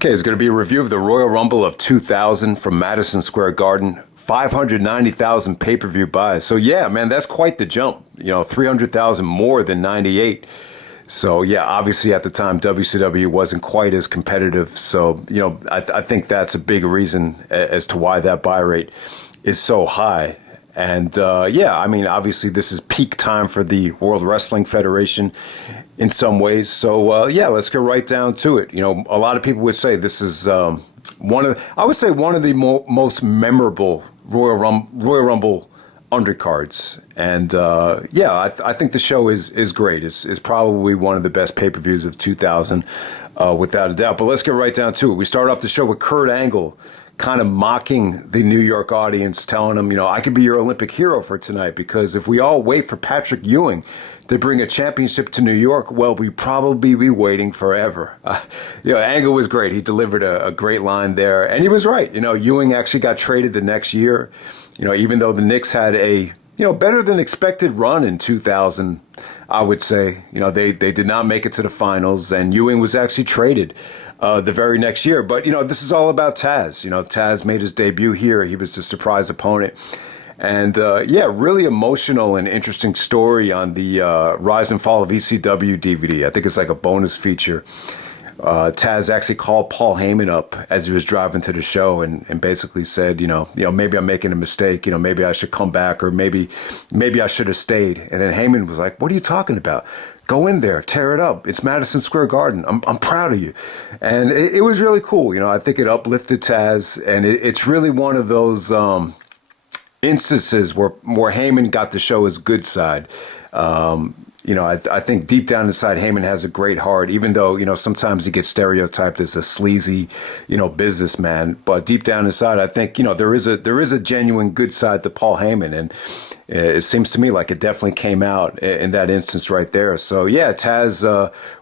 Okay, it's going to be a review of the Royal Rumble of 2000 from Madison Square Garden. 590,000 pay-per-view buys. So yeah, man, that's quite the jump. 300,000 more than 98. So yeah, obviously at the time WCW wasn't quite as competitive. So I think that's a big reason as to why that buy rate is so high. And obviously this is peak time for the World Wrestling Federation in some ways. So let's get right down to it. A lot of people would say this is one of the most memorable Royal Rumble undercards. And I think the show is great. It's probably one of the best pay-per-views of 2000, without a doubt. But let's get right down to it. We start off the show with Kurt Angle kind of mocking the New York audience, telling them, I could be your Olympic hero for tonight, because if we all wait for Patrick Ewing to bring a championship to New York, well, we probably be waiting forever. Angle was great. He delivered a great line there, and he was right. Ewing actually got traded the next year. Even though the Knicks had a better than expected run in 2000, I would say. They did not make it to the finals, and Ewing was actually traded the very next year. But, this is all about Tazz. Tazz made his debut here. He was the surprise opponent. And, really emotional and interesting story on the Rise and Fall of ECW DVD. I think it's like a bonus feature. Tazz actually called Paul Heyman up as he was driving to the show and basically said, maybe I'm making a mistake. Maybe I should come back, or maybe I should have stayed. And then Heyman was like, what are you talking about? Go in there, tear it up. It's Madison Square Garden. I'm proud of you. And it was really cool. I think it uplifted Tazz, and it's really one of those instances where Heyman got to show his good side. I think deep down inside, Heyman has a great heart, even though, sometimes he gets stereotyped as a sleazy, businessman. But deep down inside, I think, there is a genuine good side to Paul Heyman. And it seems to me like it definitely came out in that instance right there. So, yeah, Tazz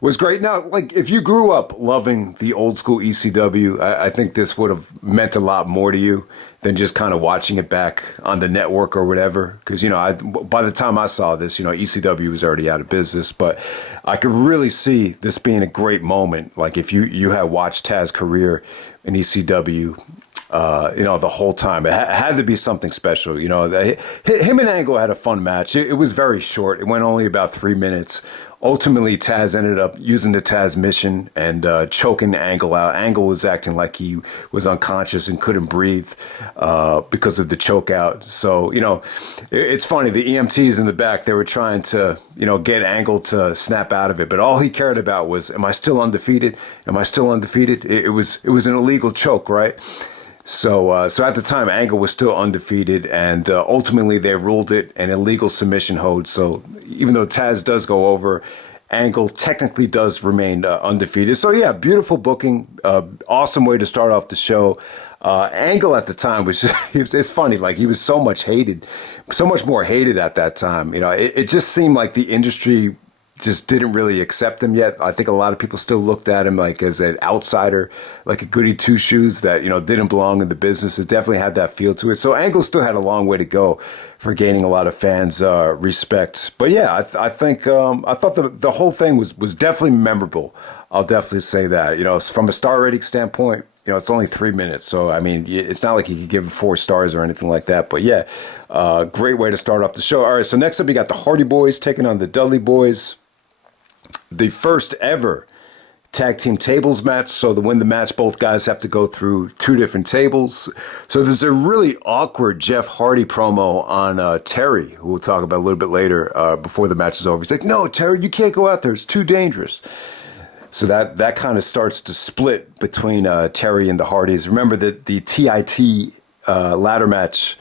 was great. Now, like, if you grew up loving the old school ECW, I think this would have meant a lot more to you than just kind of watching it back on the network or whatever. Because, by the time I saw this, ECW was already out of business. But I could really see this being a great moment. Like, if you had watched Tazz's career in ECW, the whole time, it had to be something special. Him and Angle had a fun match. It was very short. It went only about 3 minutes. Ultimately, Tazz ended up using the Tazz mission and choking Angle out. Angle was acting like he was unconscious and couldn't breathe because of the choke out. So, it's funny. The EMTs in the back, they were trying to, get Angle to snap out of it. But all he cared about was, am I still undefeated? Am I still undefeated? It was an illegal choke, right? So at the time, Angle was still undefeated, and ultimately they ruled it an illegal submission hold. So even though Tazz does go over, Angle technically does remain undefeated. So yeah, beautiful booking, awesome way to start off the show. Angle at the time was it's funny, like he was so much more hated at that time. It just seemed like the industry just didn't really accept him yet. I think a lot of people still looked at him like as an outsider, like a goody two shoes that, didn't belong in the business. It definitely had that feel to it. So Angle still had a long way to go for gaining a lot of fans' respect. But yeah, I think I thought the whole thing was definitely memorable. I'll definitely say that. From a star rating standpoint, it's only 3 minutes. So, I mean, it's not like you could give it 4 stars or anything like that. But yeah, great way to start off the show. All right, so next up, you got the Hardy Boys taking on the Dudley Boys. The first ever tag team tables match. So to win the match, both guys have to go through 2 different tables. So there's a really awkward Jeff Hardy promo on Terry, who we'll talk about a little bit later before the match is over. He's like, no, Terry, you can't go out there. It's too dangerous. So that kind of starts to split between Terry and the Hardys. Remember that the TIT ladder match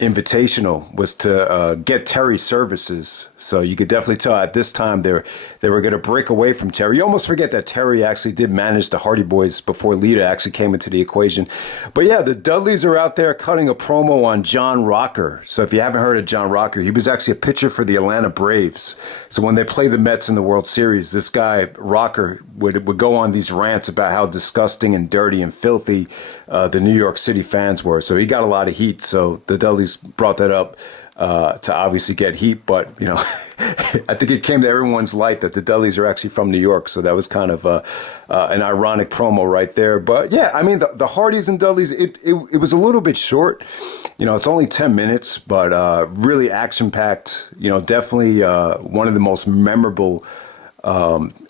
invitational was to get Terry services. So you could definitely tell at this time they were going to break away from Terry. You almost forget that Terry actually did manage the Hardy Boys before Lita actually came into the equation. But yeah, the Dudleys are out there cutting a promo on John Rocker. So if you haven't heard of John Rocker, he was actually a pitcher for the Atlanta Braves. So when they play the Mets in the World Series, this guy, Rocker, would go on these rants about how disgusting and dirty and filthy the New York City fans were. So he got a lot of heat. So the Dudleys brought that up to obviously get heat, but I think it came to everyone's light that the Dudleys are actually from New York, so that was kind of an ironic promo right there. But yeah, I mean the Hardys and Dudleys, it was a little bit short. It's only 10 minutes, but really action packed. Definitely one of the most memorable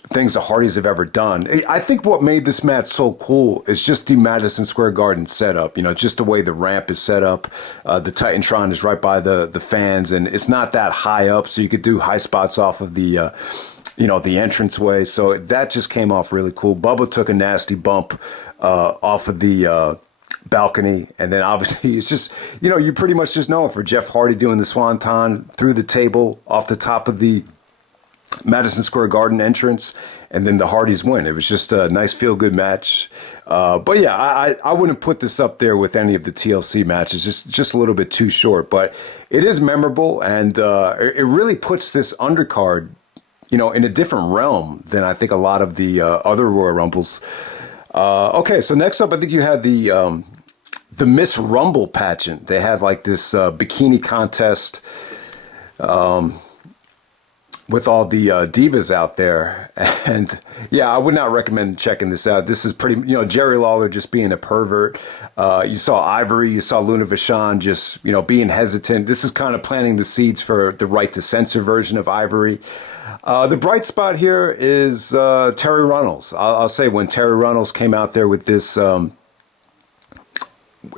things the Hardys have ever done. I think what made this match so cool is just the Madison Square Garden setup. Just the way the ramp is set up. The Titantron is right by the fans, and it's not that high up, so you could do high spots off of the the entranceway. So that just came off really cool. Bubba took a nasty bump off of the balcony, and then obviously it's just you pretty much just know it for Jeff Hardy doing the swanton through the table off the top of the Madison Square Garden entrance, and then the Hardys win. It was just a nice feel-good match. But yeah, I wouldn't put this up there with any of the TLC matches. Just a little bit too short, but it is memorable, and it really puts this undercard, in a different realm than I think a lot of the other Royal Rumbles. Okay, so next up, I think you had the Miss Rumble pageant. They had like this bikini contest. With all the divas out there. And yeah, I would not recommend checking this out. This is pretty, Jerry Lawler just being a pervert. You saw Ivory, you saw Luna Vachon just, being hesitant. This is kind of planting the seeds for the Right to Censor version of Ivory. The bright spot here is Terry Runnels. I'll say when Terry Runnels came out there with this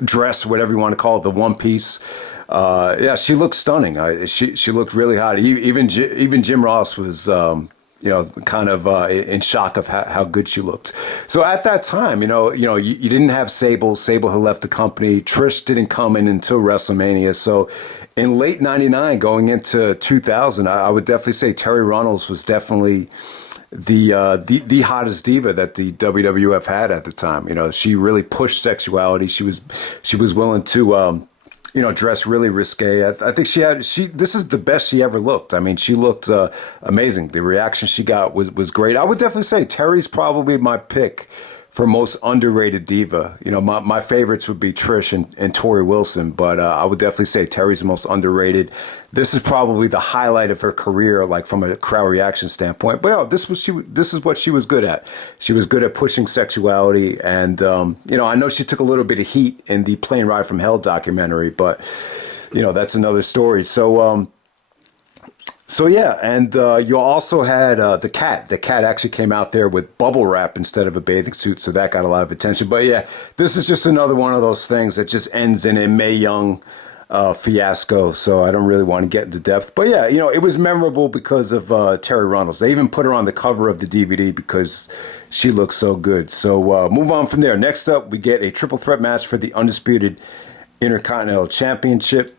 dress, whatever you want to call it, the one piece. Yeah, she looked stunning. She looked really hot. Even Jim Ross was, kind of in shock of how good she looked. So at that time, you didn't have Sable. Sable had left the company. Trish didn't come in until WrestleMania. So in late '99, going into 2000, I would definitely say Terry Runnels was definitely the hottest diva that the WWF had at the time. She really pushed sexuality. She was willing to dress really risque. I think this is the best she ever looked. I mean, she looked amazing. The reaction she got was great. I would definitely say Terry's probably my pick for most underrated diva. My favorites would be Trish and Tori Wilson, but I would definitely say Terry's the most underrated. This is probably the highlight of her career, like from a crowd reaction standpoint. But this is what she was good at. She was good at pushing sexuality, and I know she took a little bit of heat in the Plane Ride from Hell documentary, but that's another story. So yeah, and you also had the Cat. The Cat actually came out there with bubble wrap instead of a bathing suit, so that got a lot of attention. But yeah, this is just another one of those things that just ends in a Mae Young fiasco, so I don't really want to get into depth. But yeah, it was memorable because of Terry Runnels. They even put her on the cover of the DVD because she looked so good. So move on from there. Next up, we get a triple threat match for the Undisputed Intercontinental Championship.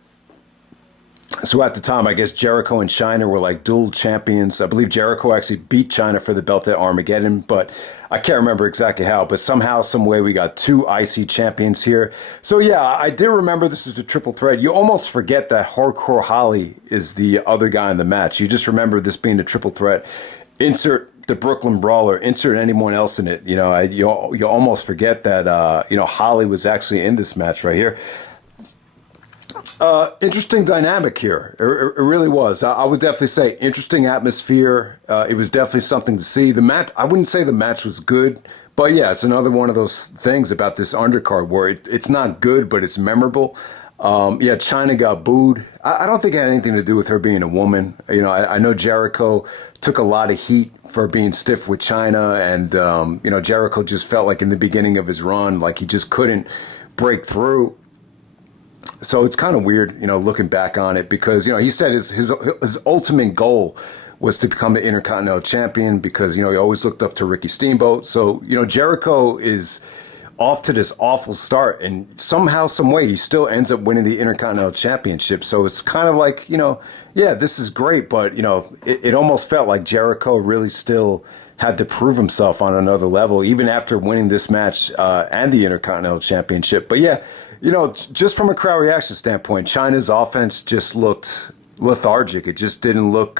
So at the time, I guess Jericho and Chyna were like dual champions. I believe Jericho actually beat Chyna for the belt at Armageddon, but I can't remember exactly how. But somehow, some way, we got two IC champions here. So yeah, I did remember this is a triple threat. You almost forget that Hardcore Holly is the other guy in the match. You just remember this being a triple threat. Insert the Brooklyn Brawler, insert anyone else in it. You almost forget that Holly was actually in this match right here. Interesting dynamic here. It really was. I would definitely say interesting atmosphere. It was definitely something to see. The match, I wouldn't say the match was good, but yeah, it's another one of those things about this undercard where it's not good, but it's memorable. Yeah, Chyna got booed. I don't think it had anything to do with her being a woman. I know Jericho took a lot of heat for being stiff with Chyna, and Jericho just felt like in the beginning of his run, like he just couldn't break through. So it's kind of weird, looking back on it, because, he said his ultimate goal was to become the Intercontinental Champion because, he always looked up to Ricky Steamboat. So, Jericho is off to this awful start, and somehow, some way, he still ends up winning the Intercontinental Championship. So it's kind of like, yeah, this is great, but, it almost felt like Jericho really still had to prove himself on another level, even after winning this match and the Intercontinental Championship. But yeah, just from a crowd reaction standpoint, Chyna's offense just looked lethargic. It just didn't look,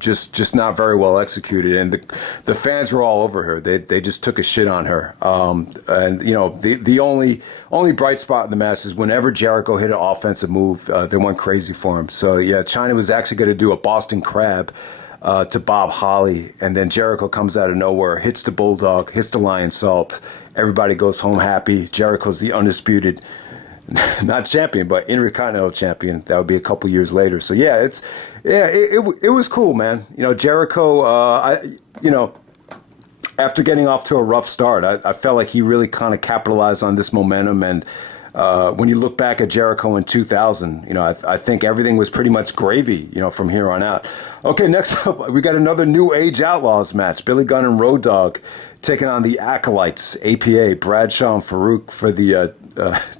just not very well executed. And the fans were all over her. They just took a shit on her. And the only bright spot in the match is whenever Jericho hit an offensive move, they went crazy for him. So yeah, Chyna was actually going to do a Boston Crab to Bob Holly, and then Jericho comes out of nowhere, hits the Bulldog, hits the Lion Salt. Everybody goes home happy. Jericho's the undisputed, not champion, but Intercontinental champion. That would be a couple years later. So yeah, it was cool, man. Jericho, after getting off to a rough start, I felt like he really kind of capitalized on this momentum. And when you look back at Jericho in 2000, I think everything was pretty much gravy, from here on out. Okay, next up, we got another New Age Outlaws match. Billy Gunn and Road Dogg taking on the Acolytes, APA, Bradshawn and Farooq for the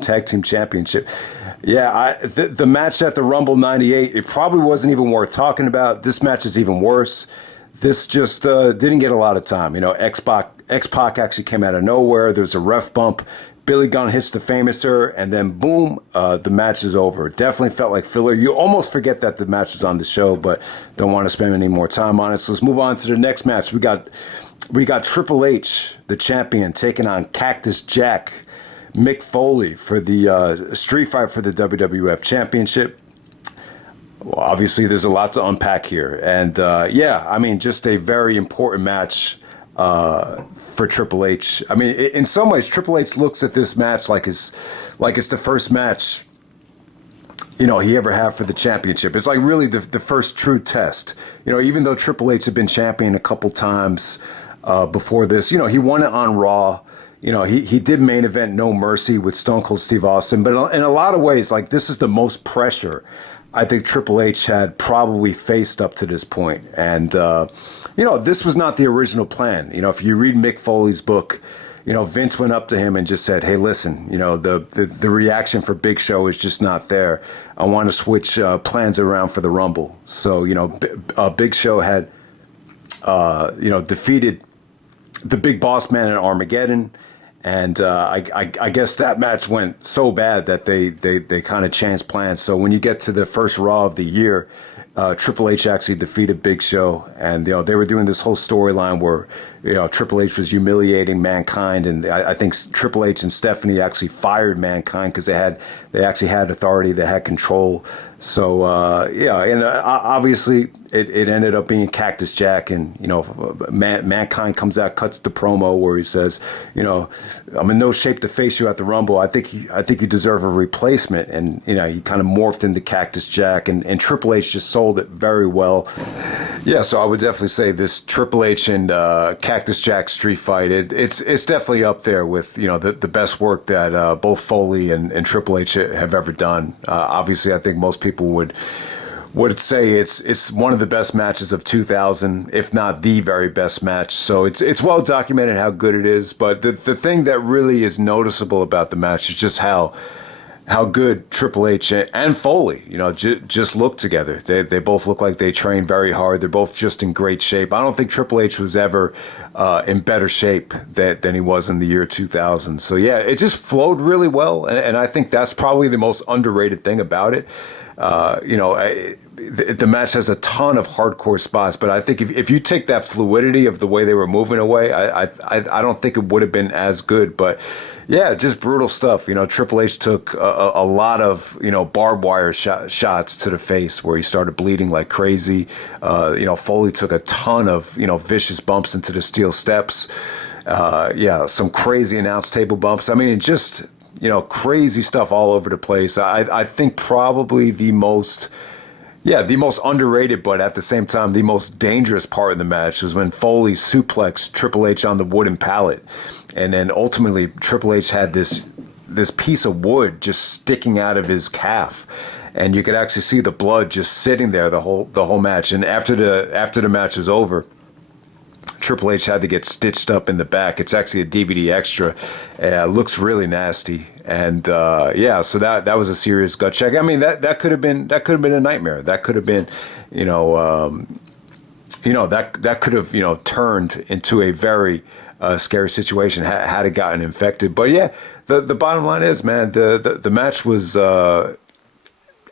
Tag Team Championship. Yeah, the match at the Rumble 98, it probably wasn't even worth talking about. This match is even worse. This just didn't get a lot of time. X-Pac actually came out of nowhere. There's a ref bump. Billy Gunn hits the Famouser, and then boom, the match is over. Definitely felt like filler. You almost forget that the match is on the show, but don't want to spend any more time on it. So let's move on to the next match. We got Triple H, the champion, taking on Cactus Jack, Mick Foley for the street fight for the WWF Championship. Well, obviously, there's a lot to unpack here. And just a very important match for Triple H. I mean, in some ways, Triple H looks at this match like it's the first match, he ever had for the championship. It's like really the first true test. Even though Triple H had been champion a couple times before this, he won it on Raw. He did main event No Mercy with Stone Cold Steve Austin. But in a lot of ways, like, this is the most pressure I think Triple H had probably faced up to this point. And, this was not the original plan. If you read Mick Foley's book, Vince went up to him and just said, hey, listen, the reaction for Big Show is just not there. I want to switch plans around for the Rumble. So, Big Show had, defeated the Big Boss Man in Armageddon. And I guess that match went so bad that they kind of changed plans. So when you get to the first Raw of the year, Triple H actually defeated Big Show, and they were doing this whole storyline where Triple H was humiliating Mankind, and I think Triple H and Stephanie actually fired Mankind because they actually had authority, they had control. So obviously it ended up being Cactus Jack, and Mankind comes out, cuts the promo where he says, I'm in no shape to face you at the Rumble. I think you deserve a replacement, and he kind of morphed into Cactus Jack, and Triple H just sold it very well. Yeah, so I would definitely say this Triple H and Cactus Jack street fight, it's definitely up there with the best work that both Foley and Triple H have ever done. Obviously, I think most people would say it's one of the best matches of 2000, if not the very best match. So it's well documented how good it is. But the thing that really is noticeable about the match is just how good Triple H and Foley, just look together. They both look like they train very hard. They're both just in great shape. I don't think Triple H was ever in better shape than he was in the year 2000. So yeah, it just flowed really well, and I think that's probably the most underrated thing about it. The match has a ton of hardcore spots, but I think if you take that fluidity of the way they were moving away, I don't think it would have been as good. But yeah, just brutal stuff. Triple H took a lot of barbed wire shots to the face where he started bleeding like crazy. Foley took a ton of vicious bumps into the steel steps. Some crazy announce table bumps. I mean, just crazy stuff all over the place. I think probably the most underrated, but at the same time, the most dangerous part of the match was when Foley suplexed Triple H on the wooden pallet. And then ultimately, Triple H had this piece of wood just sticking out of his calf. And you could actually see the blood just sitting there the whole match. And after the match was over, Triple H had to get stitched up in the back. It's actually a DVD extra. Looks really nasty, and so that was a serious gut check. I mean, that could have been a nightmare. That could have been, that could have turned into a very scary situation had it gotten infected. But yeah, the bottom line is, man, the match was.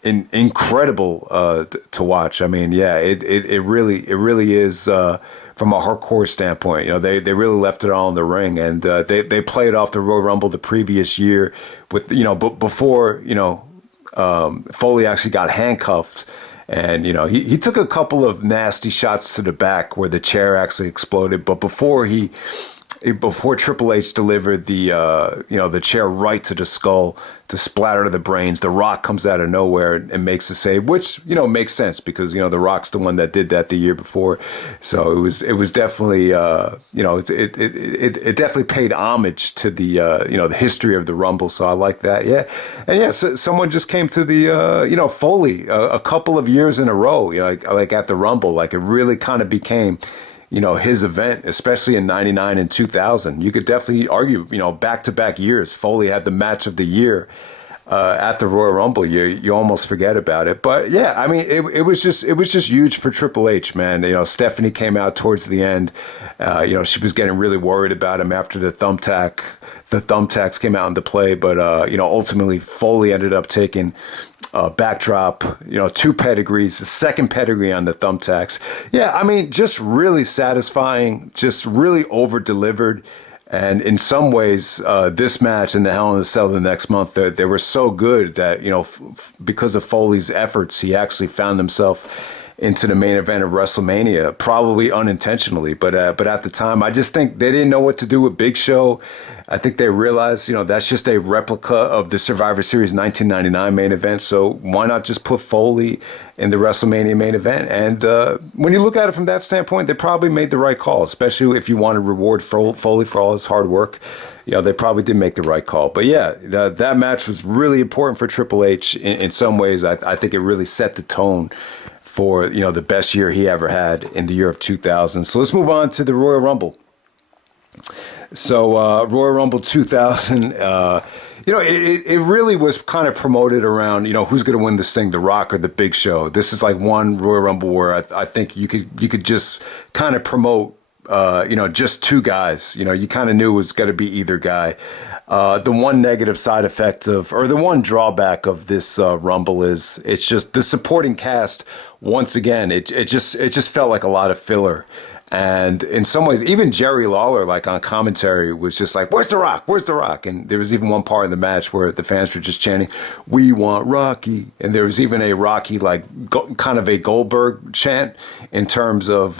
incredible to watch. I mean, yeah, it really is from a hardcore standpoint. You know, they really left it all in the ring, and they played off the Royal Rumble the previous year with, you know, before, you know, Foley actually got handcuffed. And, you know, he took a couple of nasty shots to the back where the chair actually exploded. But before Triple H delivered the chair right to the skull to splatter the brains, The Rock comes out of nowhere and makes the save, which, you know, makes sense because, you know, The Rock's the one that did that the year before. So it was definitely, you know, it definitely paid homage to the, you know, the history of the Rumble. So I like that. Yeah. And yeah, so someone just came to the, you know, Foley a couple of years in a row, you know, like at the Rumble, like it really kind of became, you know, his event, especially in 99 and 2000. You could definitely argue, you know, back-to-back years, Foley had the match of the year at the Royal Rumble. You almost forget about it. But yeah, I mean, it was just huge for Triple H, man. You know, Stephanie came out towards the end. You know, she was getting really worried about him after the thumbtacks came out into play. But, you know, ultimately Foley ended up taking backdrop, you know, 2 pedigrees, the second pedigree on the thumbtacks. Yeah, I mean, just really satisfying, just really over-delivered. And in some ways, this match and the Hell in a Cell the next month, they were so good that, you know, because of Foley's efforts, he actually found himself into the main event of WrestleMania, probably unintentionally. But at the time, I just think they didn't know what to do with Big Show. I think they realized, you know, that's just a replica of the Survivor Series 1999 main event. So why not just put Foley in the WrestleMania main event? And when you look at it from that standpoint, they probably made the right call, especially if you want to reward Foley for all his hard work. You know, they probably did make the right call. But yeah, that match was really important for Triple H. In some ways, I think it really set the tone for, you know, the best year he ever had in the year of 2000. So let's move on to the Royal Rumble. So Royal Rumble 2000, you know, it really was kind of promoted around, you know, who's going to win this thing, The Rock or the Big Show. This is like one Royal Rumble where I think you could just kind of promote, you know, just 2 guys. You know, you kind of knew it was going to be either guy. The one negative side effect or the one drawback of this Rumble is it's just the supporting cast. Once again, it just felt like a lot of filler. And in some ways, even Jerry Lawler, like on commentary, was just like, "Where's The Rock? Where's The Rock?" And there was even one part in the match where the fans were just chanting, "We want Rocky." And there was even a Rocky, like kind of a Goldberg chant in terms of,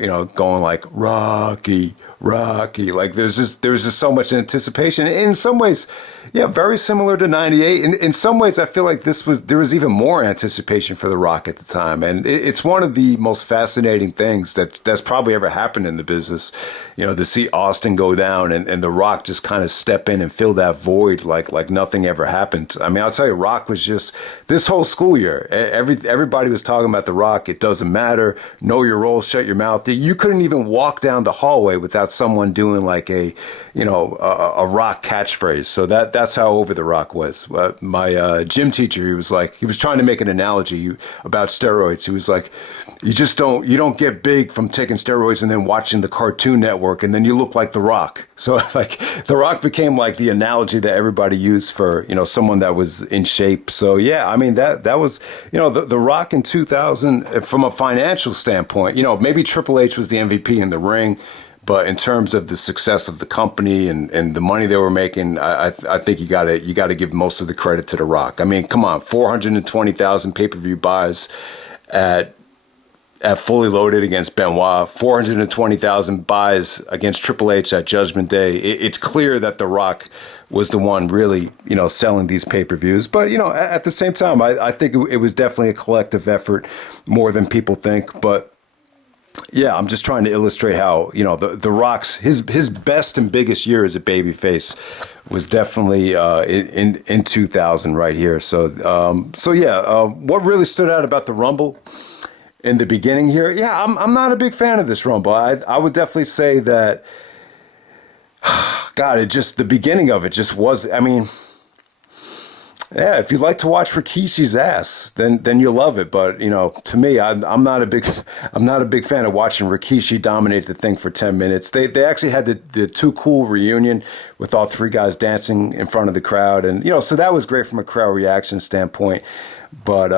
you know, going like, "Rocky, Rocky." Like there was just so much anticipation. In some ways, yeah, very similar to 98. In some ways, I feel like there was even more anticipation for The Rock at the time. And it's one of the most fascinating things that's probably ever happened in the business, you know, to see Austin go down and The Rock just kind of step in and fill that void like nothing ever happened. I mean, I'll tell you, Rock was just, this whole school year, everybody was talking about The Rock. It doesn't matter. Know your role, shut your mouth. You couldn't even walk down the hallway without someone doing like a Rock catchphrase. So that's how over The Rock was. My gym teacher, he was trying to make an analogy about steroids. He was like, you don't get big from taking steroids and then watching the Cartoon Network and then you look like The Rock. So like The Rock became like the analogy that everybody used for, you know, someone that was in shape. So yeah, I mean that was, you know, the Rock in 2000 from a financial standpoint, you know, maybe Triple H was the MVP in the ring. But in terms of the success of the company and the money they were making, I think you gotta give most of the credit to The Rock. I mean, come on, 420,000 pay-per-view buys at Fully Loaded against Benoit, 420,000 buys against Triple H at Judgment Day. It's clear that The Rock was the one really, you know, selling these pay-per-views. But, you know, at the same time, I think it was definitely a collective effort more than people think. But yeah, I'm just trying to illustrate how, you know, the Rock's his best and biggest year as a babyface was definitely in 2000 right here. So yeah, what really stood out about the Rumble in the beginning here? Yeah, I'm not a big fan of this Rumble. I would definitely say that, God, the beginning of it just was. I mean, Yeah, if you like to watch Rikishi's ass, then you'll love it. But to me, I'm not a big I'm not a big fan of watching Rikishi dominate the thing for 10 minutes. They actually had the Too Cool reunion with all three guys dancing in front of the crowd, and so that was great from a crowd reaction standpoint. But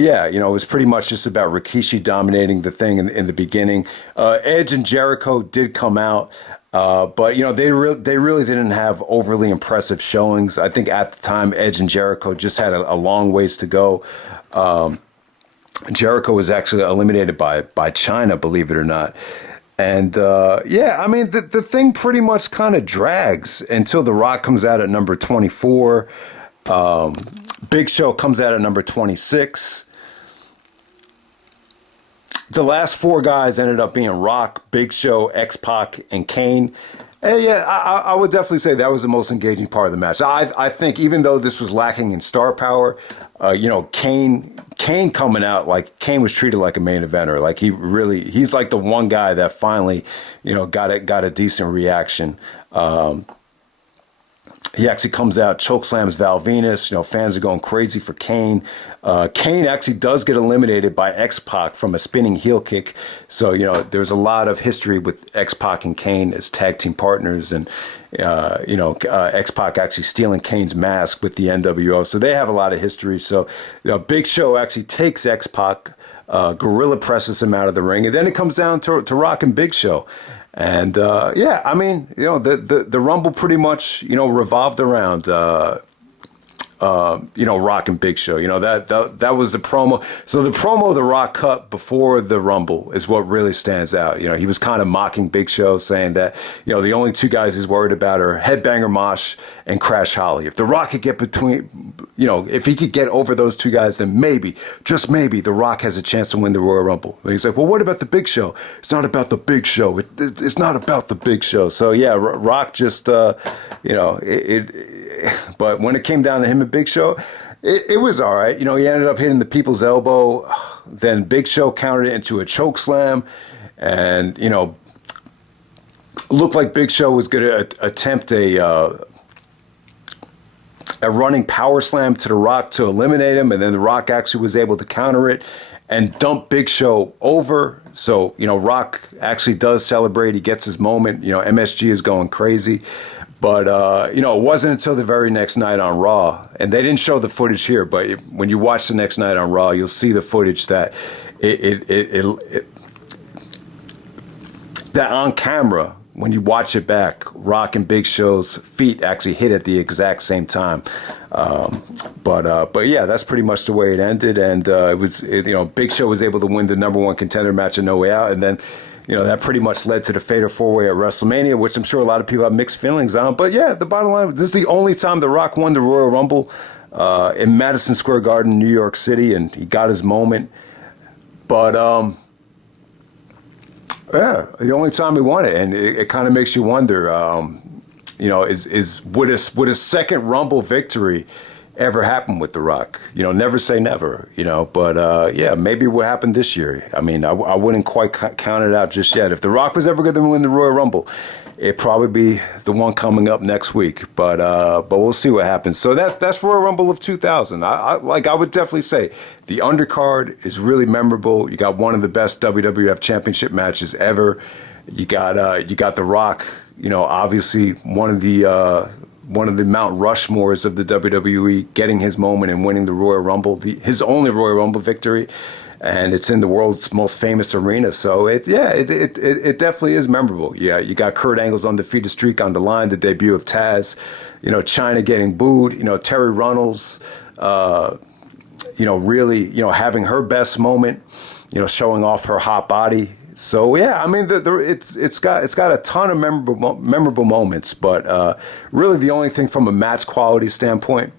yeah, it was pretty much just about Rikishi dominating the thing in the beginning. Edge and Jericho did come out. But they really didn't have overly impressive showings. I think at the time Edge and Jericho just had a long ways to go. Jericho was actually eliminated by Chyna, believe it or not. And yeah, I mean the thing pretty much kind of drags until The Rock comes out at number 24. Big Show comes out at number 26. The last four guys ended up being Rock, Big Show, X-Pac, and Kane. And yeah, I would definitely say that was the most engaging part of the match. I think even though this was lacking in star power, Kane coming out, like Kane was treated like a main eventer. Like he's like the one guy that finally, got a decent reaction. He actually comes out, chokeslams Val Venus. Fans are going crazy for Kane. Kane actually does get eliminated by X-Pac from a spinning heel kick. So, there's a lot of history with X-Pac and Kane as tag team partners. And, X-Pac actually stealing Kane's mask with the NWO. So they have a lot of history. So, Big Show actually takes X-Pac, gorilla presses him out of the ring. And then it comes down to Rock and Big Show. And yeah, I mean, the Rumble pretty much, revolved around Rock and Big Show. That was the promo. So the promo The Rock cut before the Rumble is what really stands out. He was kind of mocking Big Show, saying that, the only two guys he's worried about are Headbanger Mosh and Crash Holly. If The Rock could get between, if he could get over those two guys, then maybe, just maybe, The Rock has a chance to win the Royal Rumble. And he's like, well, what about the Big Show? It's not about the Big Show. It's not about the Big Show. So yeah, Rock just, but when it came down to him and Big Show, it was all right. He ended up hitting the people's elbow. Then Big Show countered it into a choke slam. And, looked like Big Show was going to attempt a running power slam to The Rock to eliminate him. And then The Rock actually was able to counter it and dump Big Show over. So, Rock actually does celebrate. He gets his moment. MSG is going crazy. But, it wasn't until the very next night on Raw, and they didn't show the footage here, but when you watch the next night on Raw, you'll see the footage that that on camera, when you watch it back, Rock and Big Show's feet actually hit at the exact same time. But yeah, that's pretty much the way it ended, and Big Show was able to win the number one contender match in No Way Out, and then that pretty much led to the Fatal 4-Way at WrestleMania, which I'm sure a lot of people have mixed feelings on. But yeah, the bottom line, this is the only time The Rock won the Royal Rumble in Madison Square Garden, New York City, and he got his moment. But yeah, the only time he won it, and it kind of makes you wonder, would a second Rumble victory ever happen with The Rock? Never say never, but yeah, maybe what happened this year. I mean, I wouldn't quite count it out just yet. If The Rock was ever going to win the Royal Rumble, it'd probably be the one coming up next week, but we'll see what happens. So that's Royal Rumble of 2000. I would definitely say the undercard is really memorable. You got one of the best WWF championship matches ever. You got The Rock, obviously one of the Mount Rushmores of the WWE, getting his moment and winning the Royal Rumble, his only Royal Rumble victory, and it's in the world's most famous arena. So it definitely is memorable. Yeah, you got Kurt Angle's undefeated streak on the line, the debut of Tazz, Chyna getting booed, Terry Runnels, really, having her best moment, showing off her hot body. So yeah, I mean, it's got a ton of memorable moments, but really the only thing from a match quality standpoint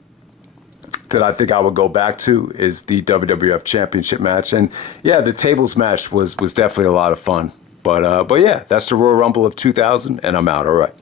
that I think I would go back to is the WWF Championship match, and yeah, the tables match was definitely a lot of fun. But yeah, that's the Royal Rumble of 2000, and I'm out. All right.